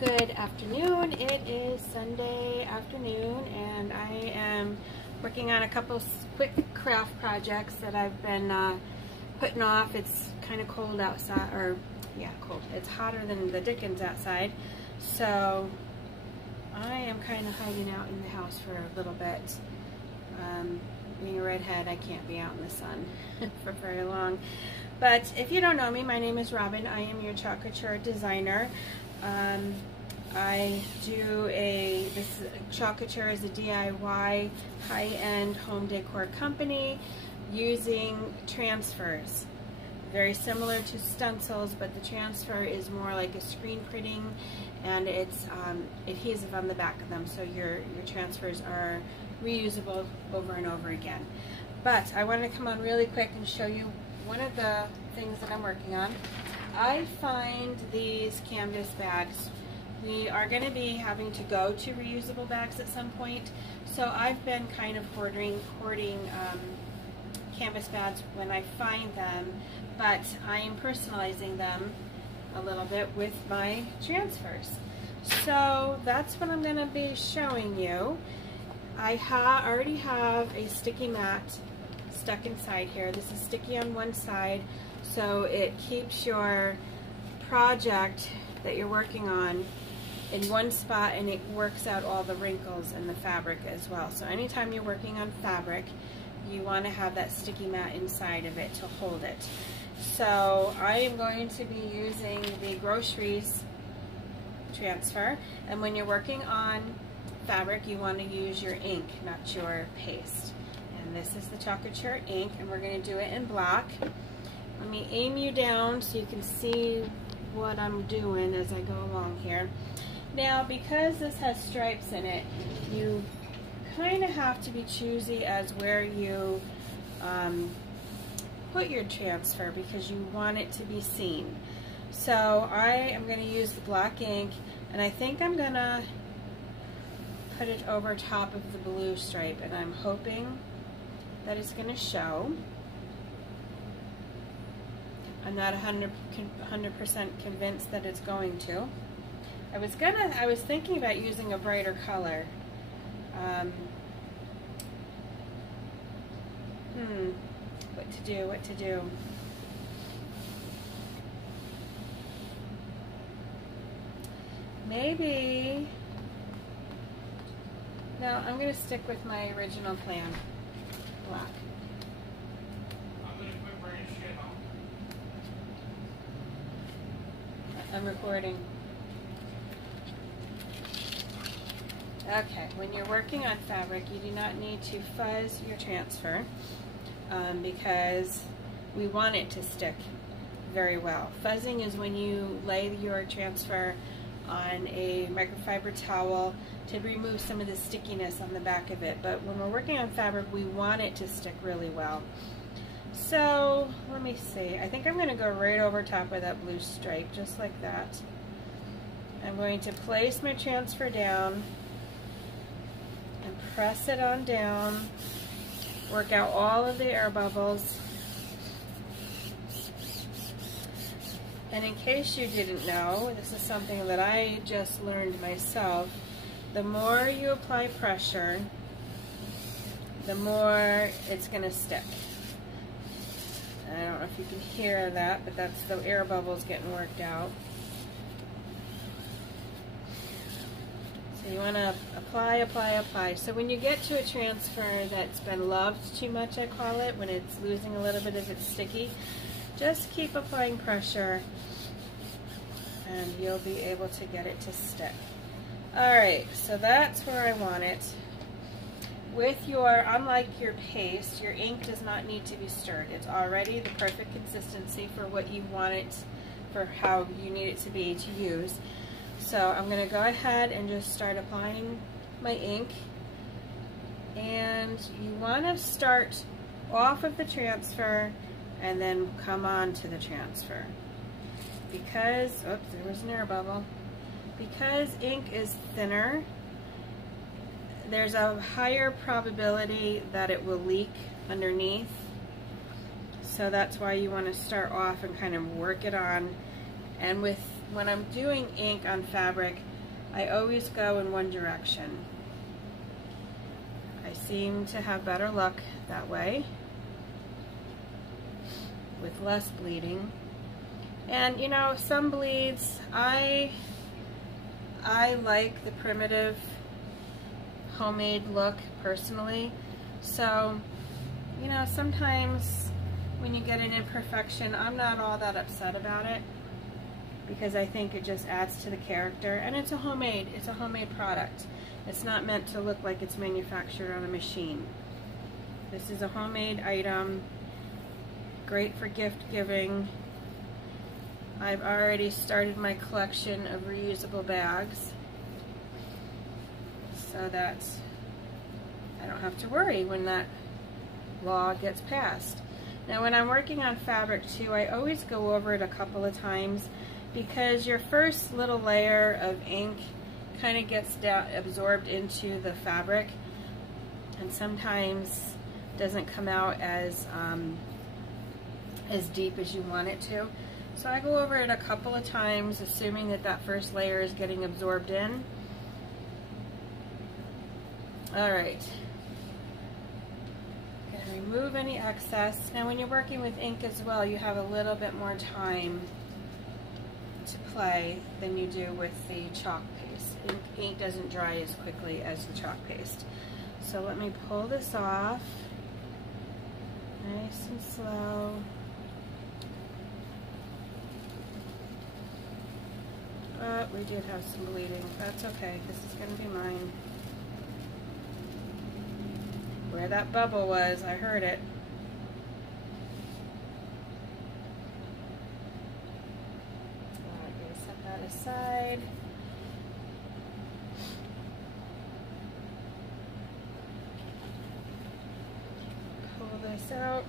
Good afternoon. It is Sunday afternoon and I am working on a couple quick craft projects that I've been putting off. It's kind of cold outside, or yeah, cold. It's hotter than the dickens outside, so I am kind of hiding out in the house for a little bit. Being a redhead, I can't be out in the sun for very long. But if you don't know me, my name is Robin. I am your chocolate chair designer. I do this chocolate chair is a DIY high-end home decor company using transfers. Very similar to stencils, but the transfer is more like a screen printing, and it's adhesive on the back of them, so your transfers are reusable over and over again. But I wanted to come on really quick and show you one of the things that I'm working on. I find these canvas bags. We are going to be having to go to reusable bags at some point, so I've been kind of hoarding canvas bags when I find them, but I am personalizing them a little bit with my transfers. So that's what I'm going to be showing you. I already have a sticky mat stuck inside here. This is sticky on one side, so it keeps your project that you're working on in one spot, and it works out all the wrinkles in the fabric as well. So anytime you're working on fabric, you want to have that sticky mat inside of it to hold it. So I am going to be using the groceries transfer, and when you're working on fabric, you want to use your ink, not your paste. And this is the chocolate chair ink, and we're going to do it in black. Let me aim you down so you can see what I'm doing as I go along here. Now, because this has stripes in it, you kind of have to be choosy as where you put your transfer, because you want it to be seen. So I am going to use the black ink, and I think I'm going to put it over top of the blue stripe, and I'm hoping that it's going to show. I'm not 100% convinced that it's going to. I was thinking about using a brighter color. What to do? Maybe, no, I'm going to stick with my original plan, black. I'm recording. Okay, when you're working on fabric, you do not need to fuzz your transfer because we want it to stick very well. Fuzzing is when you lay your transfer on a microfiber towel to remove some of the stickiness on the back of it. But when we're working on fabric, we want it to stick really well. So let me see. I think I'm going to go right over top of that blue stripe, just like that. I'm going to place my transfer down and press it on down. Work out all of the air bubbles. And in case you didn't know, this is something that I just learned myself. The more you apply pressure, the more it's going to stick. I don't know if you can hear that, but that's the air bubbles getting worked out. So you want to apply, apply, apply. So when you get to a transfer that's been loved too much, I call it, when it's losing a little bit of its sticky, just keep applying pressure and you'll be able to get it to stick. Alright, so that's where I want it. With unlike your paste, your ink does not need to be stirred. It's already the perfect consistency for what you want it, for how you need it to be to use. So I'm going to go ahead and just start applying my ink. And you want to start off of the transfer and then come on to the transfer. Because, oops, there was an air bubble. Because ink is thinner, there's a higher probability that it will leak underneath. So that's why you want to start off and kind of work it on. And with when I'm doing ink on fabric, I always go in one direction. I seem to have better luck that way, with less bleeding. And you know, some bleeds, I like the primitive homemade look personally. So, you know, sometimes when you get an imperfection, I'm not all that upset about it, because I think it just adds to the character. And it's a homemade product. It's not meant to look like it's manufactured on a machine. This is a homemade item, great for gift giving. I've already started my collection of reusable bags so that I don't have to worry when that law gets passed. Now when I'm working on fabric too, I always go over it a couple of times, because your first little layer of ink kind of gets absorbed into the fabric, and sometimes doesn't come out as deep as you want it to. So I go over it a couple of times, assuming that that first layer is getting absorbed in. Alright. Gonna remove any excess. Now when you're working with ink as well, you have a little bit more time to play than you do with the chalk paste. Ink doesn't dry as quickly as the chalk paste. So let me pull this off. Nice and slow. But we did have some bleeding. That's okay. This is going to be mine. Where that bubble was, I heard it. Alright, going to set that aside. Pull this out.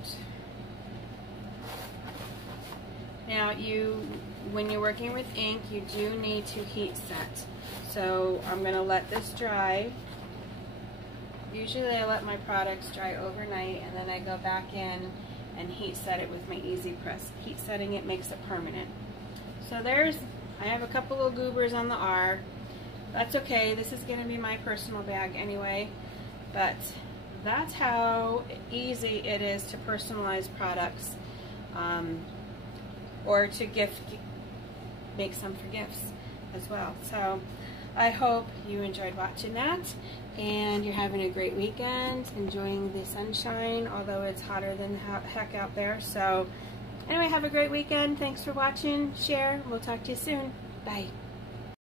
Now when you're working with ink, you do need to heat set. So I'm going to let this dry. Usually I let my products dry overnight, and then I go back in and heat set it with my Easy Press. Heat setting it makes it permanent. So I have a couple of goobers on the R. That's okay, this is going to be my personal bag anyway, but that's how easy it is to personalize products, or to make some for gifts as well. So I hope you enjoyed watching that, and you're having a great weekend, enjoying the sunshine, although it's hotter than heck out there. So anyway, have a great weekend. Thanks for watching. Share. We'll talk to you soon. Bye.